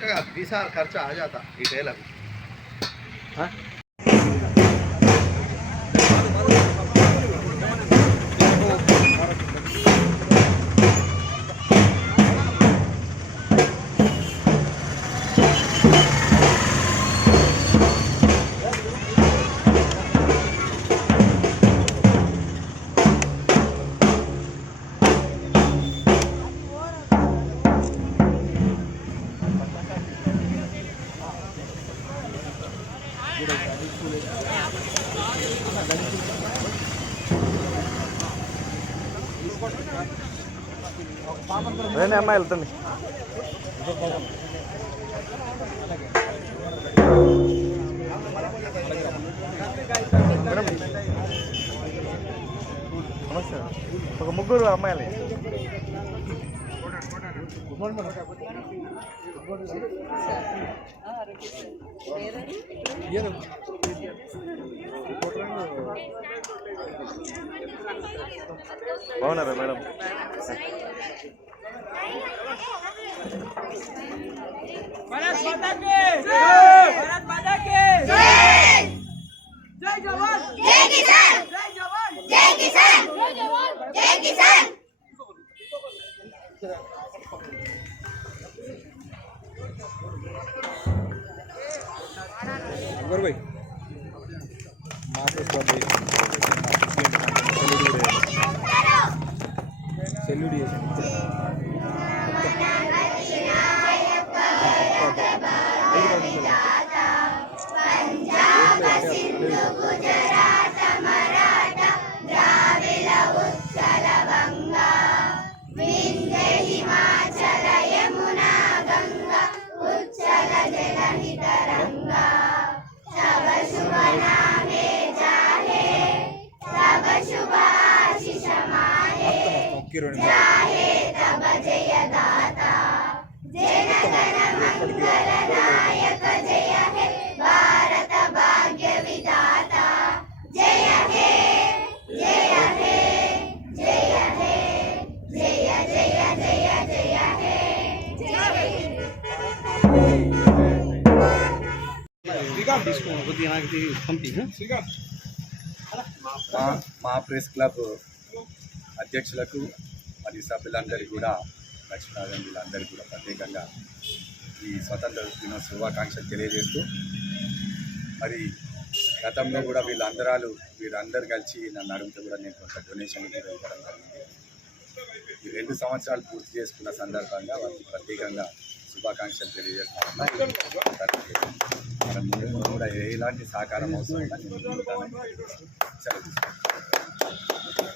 चक्का 20,000 खर्चा आ जाता ఈ టైలర్ అదే అమ్మాయి వెళ్తుంది మేడం నమస్తే ఒక ముగ్గురు అమ్మాయిలు బాగున్నారా మేడం भारत माता की जय भारत माता की जय जय जवान जय किसान जय जवान जय किसान जय जवान जय किसान अकबर भाई మా ప్రెస్ క్లబ్ అధ్యక్షులకు మరియు సభ్యులందరికీ కూడా లక్ష్మీనారాయణులందరికీ కూడా ప్రత్యేకంగా ఈ స్వతంత్ర దినోత్సవ శుభాకాంక్షలు తెలియజేస్తూ మరి గతంలో కూడా వీరందరూ కలిసి నన్ను అడిగితే కూడా నేను కొంత డొనేషన్ కూడా ఇవ్వడం జరిగింది. ఈ 2 సంవత్సరాలు పూర్తి చేసుకున్న సందర్భంగా వారికి ప్రత్యేకంగా శుభాకాంక్షలు తెలియజేస్తాను. కూడా ఎలాంటి సహకారం అవసరం సెలవు తీసుకుంటాను.